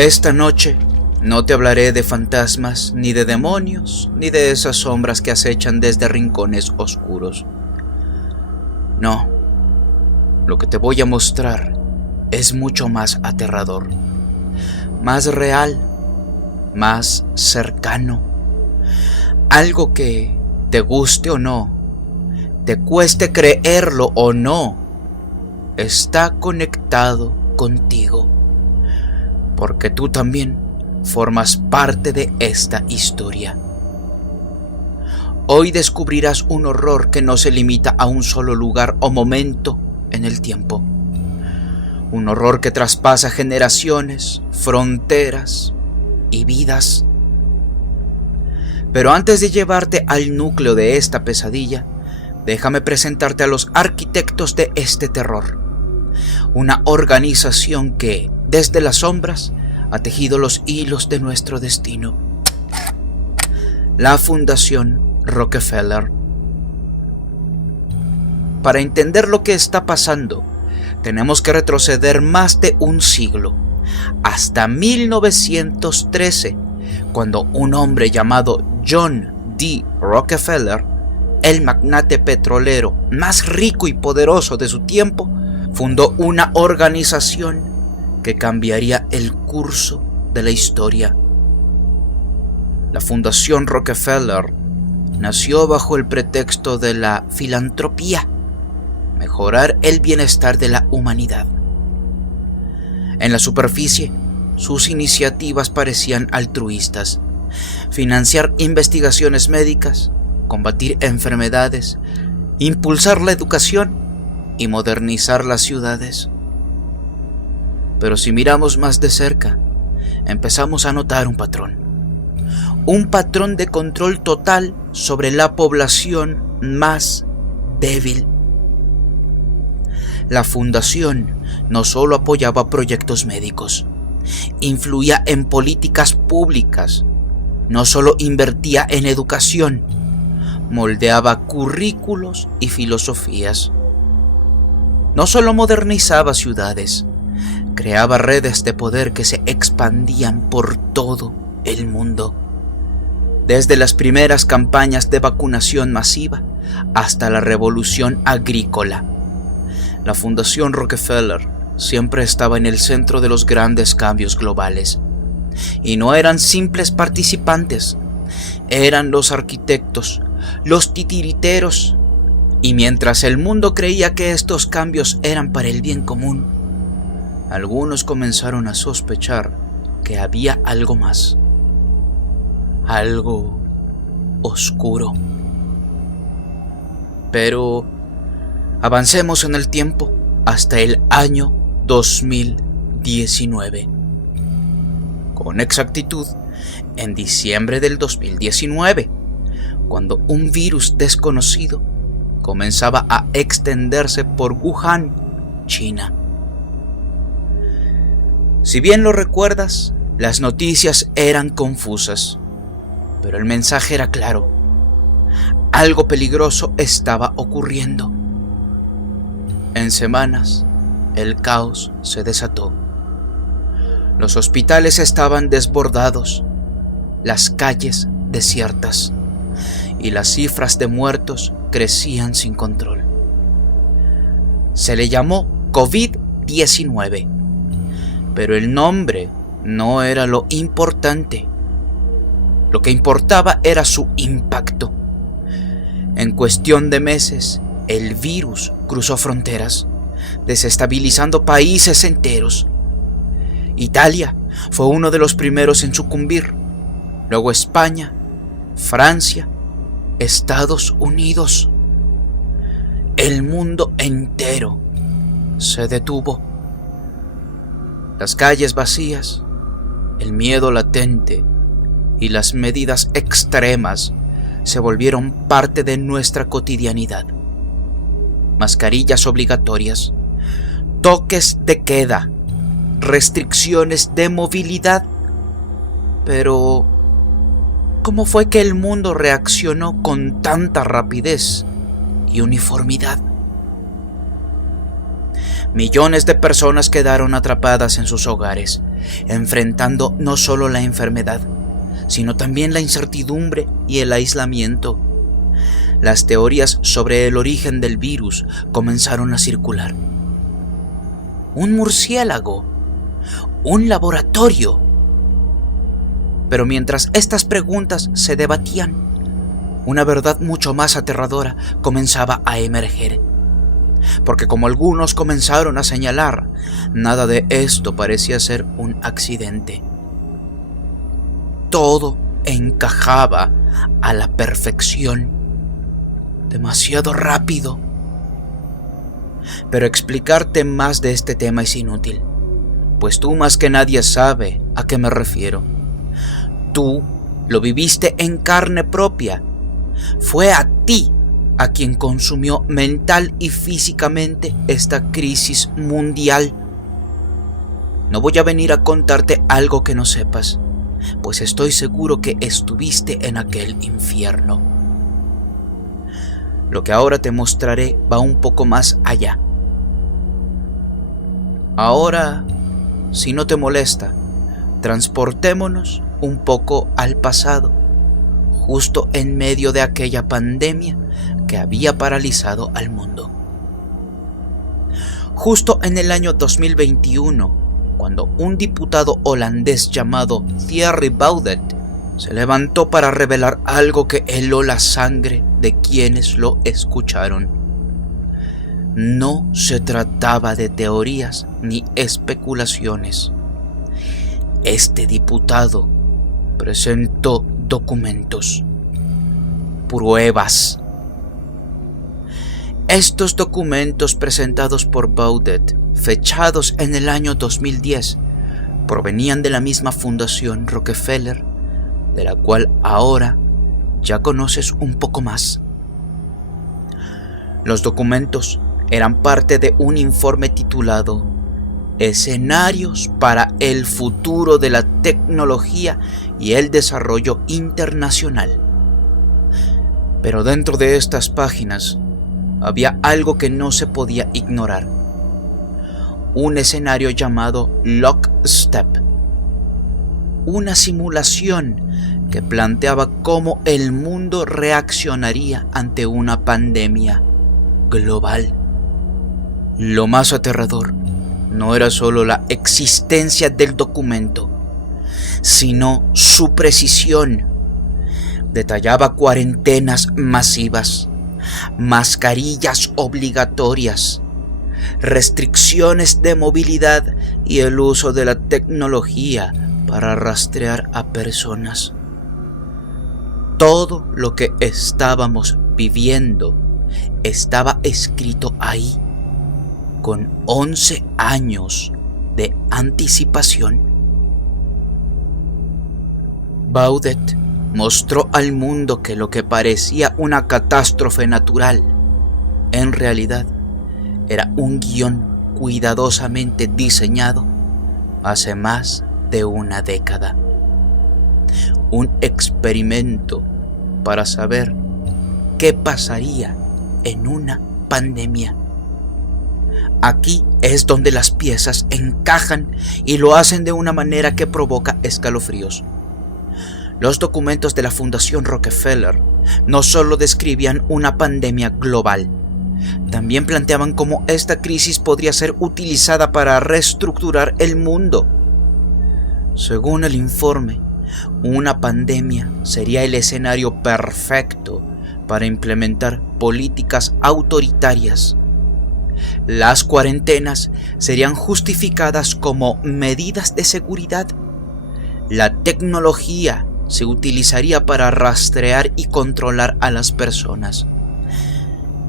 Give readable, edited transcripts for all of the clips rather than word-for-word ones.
Esta noche no te hablaré de fantasmas, ni de demonios, ni de esas sombras que acechan desde rincones oscuros. No, lo que te voy a mostrar es mucho más aterrador, más real, más cercano. Algo que, te guste o no, te cueste creerlo o no, está conectado contigo, porque tú también formas parte de esta historia. Hoy descubrirás un horror que no se limita a un solo lugar o momento en el tiempo. Un horror que traspasa generaciones, fronteras y vidas. Pero antes de llevarte al núcleo de esta pesadilla, déjame presentarte a los arquitectos de este terror. Una organización que, desde las sombras, ha tejido los hilos de nuestro destino. La Fundación Rockefeller. Para entender lo que está pasando, tenemos que retroceder más de un siglo, hasta 1913, cuando un hombre llamado John D. Rockefeller, el magnate petrolero más rico y poderoso de su tiempo, fundó una organización que cambiaría el curso de la historia. La Fundación Rockefeller nació bajo el pretexto de la filantropía, mejorar el bienestar de la humanidad. En la superficie, sus iniciativas parecían altruistas: financiar investigaciones médicas, combatir enfermedades, impulsar la educación y modernizar las ciudades. Pero si miramos más de cerca, empezamos a notar un patrón. Un patrón de control total sobre la población más débil. La fundación no solo apoyaba proyectos médicos, influía en políticas públicas, no solo invertía en educación, moldeaba currículos y filosofías. No solo modernizaba ciudades, creaba redes de poder que se expandían por todo el mundo. Desde las primeras campañas de vacunación masiva hasta la revolución agrícola, la Fundación Rockefeller siempre estaba en el centro de los grandes cambios globales. Y no eran simples participantes, eran los arquitectos, los titiriteros. Y mientras el mundo creía que estos cambios eran para el bien común, algunos comenzaron a sospechar que había algo más, algo oscuro. Pero avancemos en el tiempo hasta el año 2019. Con exactitud, en diciembre del 2019, cuando un virus desconocido comenzaba a extenderse por Wuhan, China. Si bien lo recuerdas, las noticias eran confusas, pero el mensaje era claro. Algo peligroso estaba ocurriendo. En semanas, el caos se desató. Los hospitales estaban desbordados, las calles desiertas, y las cifras de muertos crecían sin control. Se le llamó COVID-19, pero el nombre no era lo importante. Lo que importaba era su impacto. En cuestión de meses, el virus cruzó fronteras, desestabilizando países enteros. Italia fue uno de los primeros en sucumbir, luego España, Francia, Estados Unidos. El mundo entero se detuvo. Las calles vacías, el miedo latente y las medidas extremas se volvieron parte de nuestra cotidianidad. Mascarillas obligatorias, toques de queda, restricciones de movilidad. Pero, ¿cómo fue que el mundo reaccionó con tanta rapidez y uniformidad? Millones de personas quedaron atrapadas en sus hogares, enfrentando no solo la enfermedad, sino también la incertidumbre y el aislamiento. Las teorías sobre el origen del virus comenzaron a circular. ¿Un murciélago? ¿Un laboratorio? Pero mientras estas preguntas se debatían, una verdad mucho más aterradora comenzaba a emerger. Porque como algunos comenzaron a señalar, nada de esto parecía ser un accidente. Todo encajaba a la perfección. Demasiado rápido. Pero explicarte más de este tema es inútil, pues tú más que nadie sabe a qué me refiero. Tú lo viviste en carne propia. Fue a ti a quien consumió mental y físicamente esta crisis mundial. No voy a venir a contarte algo que no sepas, pues estoy seguro que estuviste en aquel infierno. Lo que ahora te mostraré va un poco más allá. Ahora, si no te molesta, transportémonos un poco al pasado, justo en medio de aquella pandemia que había paralizado al mundo. Justo en el año 2021, cuando un diputado holandés llamado Thierry Baudet se levantó para revelar algo que heló la sangre de quienes lo escucharon. No se trataba de teorías ni especulaciones. Este diputado presentó documentos, pruebas. Estos documentos presentados por Baudet, fechados en el año 2010, provenían de la misma Fundación Rockefeller, de la cual ahora ya conoces un poco más. Los documentos eran parte de un informe titulado Escenarios para el futuro de la tecnología y el desarrollo internacional. Pero dentro de estas páginas había algo que no se podía ignorar. Un escenario llamado Lockstep. Una simulación que planteaba cómo el mundo reaccionaría ante una pandemia global. Lo más aterrador no era solo la existencia del documento, sino su precisión. Detallaba cuarentenas masivas, mascarillas obligatorias, restricciones de movilidad y el uso de la tecnología para rastrear a personas. Todo lo que estábamos viviendo estaba escrito ahí, con 11 años de anticipación. Baudet mostró al mundo que lo que parecía una catástrofe natural, en realidad, era un guión cuidadosamente diseñado hace más de una década. Un experimento para saber qué pasaría en una pandemia. Aquí es donde las piezas encajan y lo hacen de una manera que provoca escalofríos. Los documentos de la Fundación Rockefeller no solo describían una pandemia global, también planteaban cómo esta crisis podría ser utilizada para reestructurar el mundo. Según el informe, una pandemia sería el escenario perfecto para implementar políticas autoritarias. Las cuarentenas serían justificadas como medidas de seguridad. La tecnología se utilizaría para rastrear y controlar a las personas.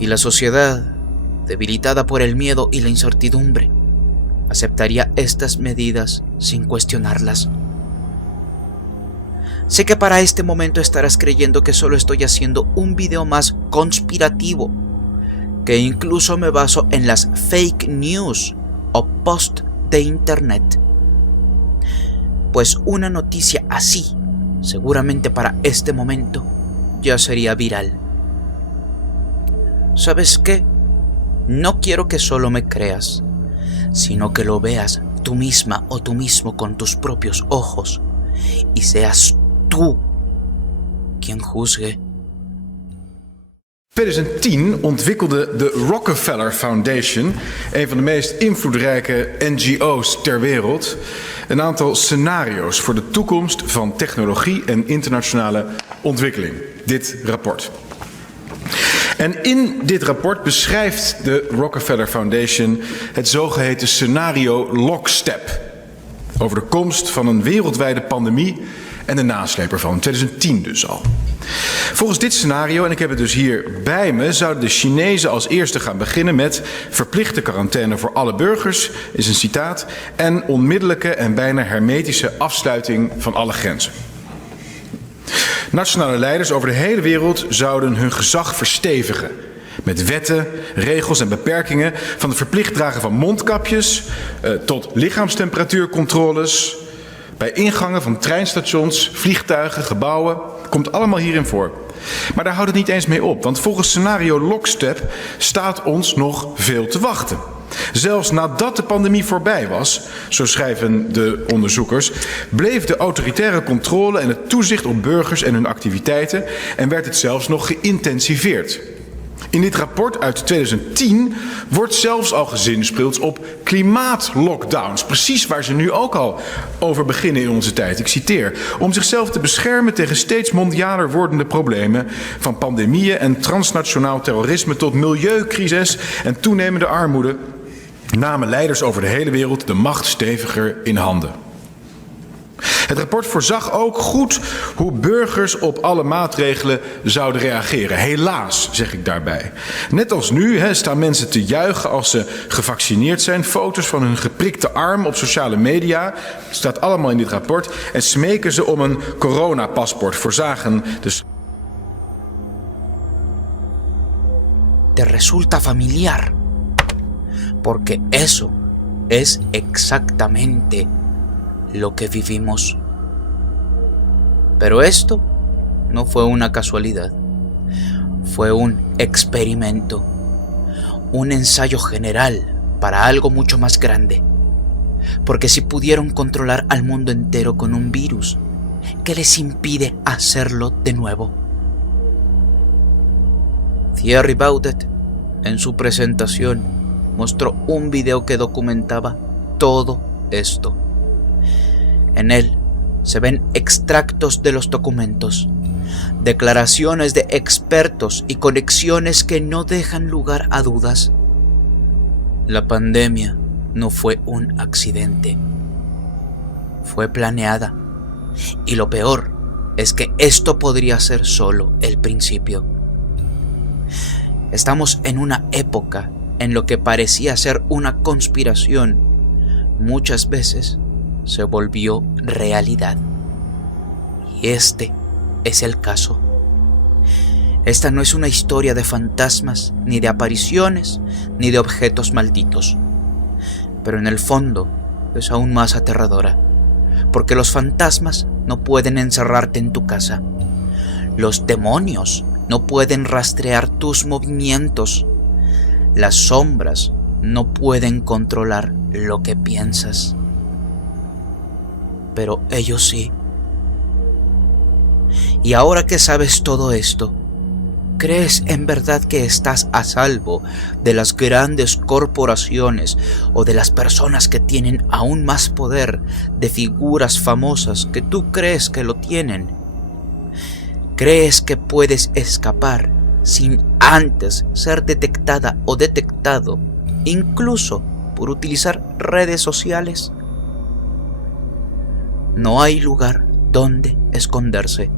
Y la sociedad, debilitada por el miedo y la incertidumbre, aceptaría estas medidas sin cuestionarlas. Sé que para este momento estarás creyendo que solo estoy haciendo un video más conspirativo, que incluso me baso en las fake news o post de internet. Pues una noticia así, seguramente para este momento, ya sería viral. ¿Sabes qué? No quiero que solo me creas, sino que lo veas tú misma o tú mismo con tus propios ojos y seas tú quien juzgue. 2010 ontwikkelde de Rockefeller Foundation, een van de meest invloedrijke NGO's ter wereld, een aantal scenario's voor de toekomst van technologie en internationale ontwikkeling. Dit rapport. En in dit rapport beschrijft de Rockefeller Foundation het zogeheten scenario Lockstep, over de komst van een wereldwijde pandemie en de nasleep ervan, 2010 dus al. Volgens dit scenario, en ik heb het dus hier bij me, zouden de Chinezen als eerste gaan beginnen met verplichte quarantaine voor alle burgers, is een citaat, en onmiddellijke en bijna hermetische afsluiting van alle grenzen. Nationale leiders over de hele wereld zouden hun gezag verstevigen. Met wetten, regels en beperkingen, van het verplicht dragen van mondkapjes tot lichaamstemperatuurcontroles, bij ingangen van treinstations, vliegtuigen, gebouwen, komt allemaal hierin voor. Maar daar houdt het niet eens mee op, want volgens scenario Lockstep staat ons nog veel te wachten. Zelfs nadat de pandemie voorbij was, zo schrijven de onderzoekers, bleef de autoritaire controle en het toezicht op burgers en hun activiteiten en werd het zelfs nog geïntensiveerd. In dit rapport uit 2010 wordt zelfs al gezinspeeld op klimaatlockdowns. Precies waar ze nu ook al over beginnen in onze tijd. Ik citeer. Om zichzelf te beschermen tegen steeds mondialer wordende problemen. Van pandemieën en transnationaal terrorisme tot milieucrisis en toenemende armoede, namen leiders over de hele wereld de macht steviger in handen. Het rapport voorzag ook goed hoe burgers op alle maatregelen zouden reageren. Helaas, zeg ik daarbij. Net als nu staan mensen te juichen als ze gevaccineerd zijn. Foto's van hun geprikte arm op sociale media. Staat allemaal in dit rapport. En smeken ze om een coronapaspoort. Voorzagen dus. Te resulta familiar. Porque eso es exactamente lo que vivimos. Pero esto no fue una casualidad. Fue un experimento. Un ensayo general para algo mucho más grande. Porque si pudieron controlar al mundo entero con un virus, ¿qué les impide hacerlo de nuevo? Thierry Baudet, en su presentación, mostró un video que documentaba todo esto. En él se ven extractos de los documentos, declaraciones de expertos y conexiones que no dejan lugar a dudas. La pandemia no fue un accidente, fue planeada. Y lo peor es que esto podría ser solo el principio. Estamos en una época en lo que parecía ser una conspiración, muchas veces se volvió realidad. Y este es el caso. Esta no es una historia de fantasmas, ni de apariciones, ni de objetos malditos. Pero en el fondo es aún más aterradora, porque los fantasmas no pueden encerrarte en tu casa. Los demonios no pueden rastrear tus movimientos. Las sombras no pueden controlar lo que piensas. Pero ellos sí. Y ahora que sabes todo esto, ¿crees en verdad que estás a salvo de las grandes corporaciones o de las personas que tienen aún más poder, de figuras famosas que tú crees que lo tienen? ¿Crees que puedes escapar sin antes ser detectada o detectado, incluso por utilizar redes sociales? No hay lugar donde esconderse.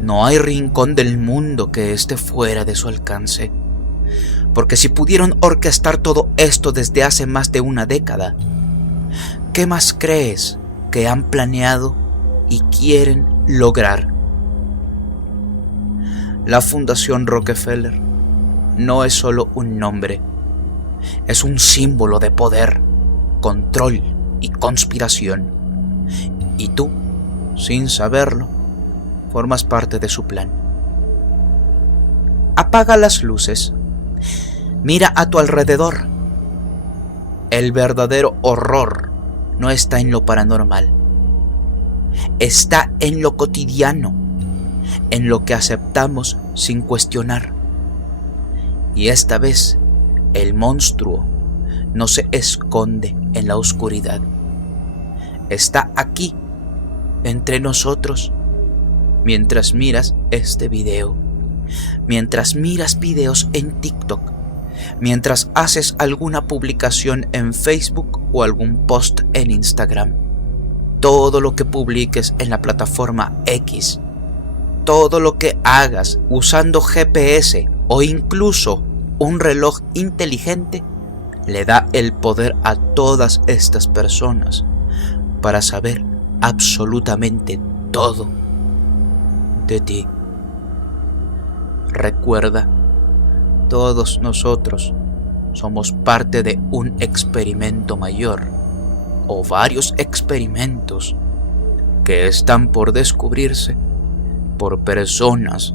No hay rincón del mundo que esté fuera de su alcance. Porque si pudieron orquestar todo esto desde hace más de una década, ¿qué más crees que han planeado y quieren lograr? La Fundación Rockefeller no es solo un nombre, es un símbolo de poder, control y conspiración. Y tú, sin saberlo, formas parte de su plan. Apaga las luces. Mira a tu alrededor. El verdadero horror no está en lo paranormal. Está en lo cotidiano, en lo que aceptamos sin cuestionar. Y esta vez, el monstruo no se esconde en la oscuridad. Está aquí, entre nosotros, mientras miras este video, mientras miras videos en TikTok, mientras haces alguna publicación en Facebook o algún post en Instagram. Todo lo que publiques en la plataforma X, todo lo que hagas usando GPS o incluso un reloj inteligente, le da el poder a todas estas personas para saber absolutamente todo de ti. Recuerda, todos nosotros somos parte de un experimento mayor o varios experimentos que están por descubrirse por personas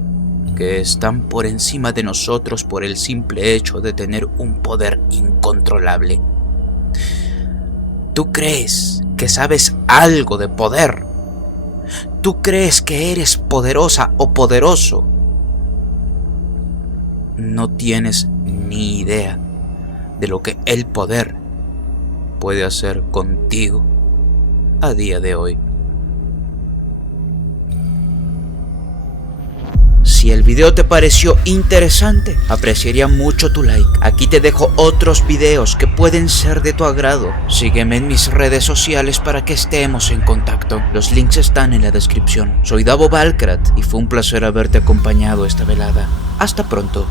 que están por encima de nosotros por el simple hecho de tener un poder incontrolable. ¿Tú crees que sabes algo de poder? ¿Tú crees que eres poderosa o poderoso? No tienes ni idea de lo que el poder puede hacer contigo a día de hoy. Si el video te pareció interesante, apreciaría mucho tu like. Aquí te dejo otros videos que pueden ser de tu agrado. Sígueme en mis redes sociales para que estemos en contacto. Los links están en la descripción. Soy Davo Valkrat y fue un placer haberte acompañado esta velada. Hasta pronto.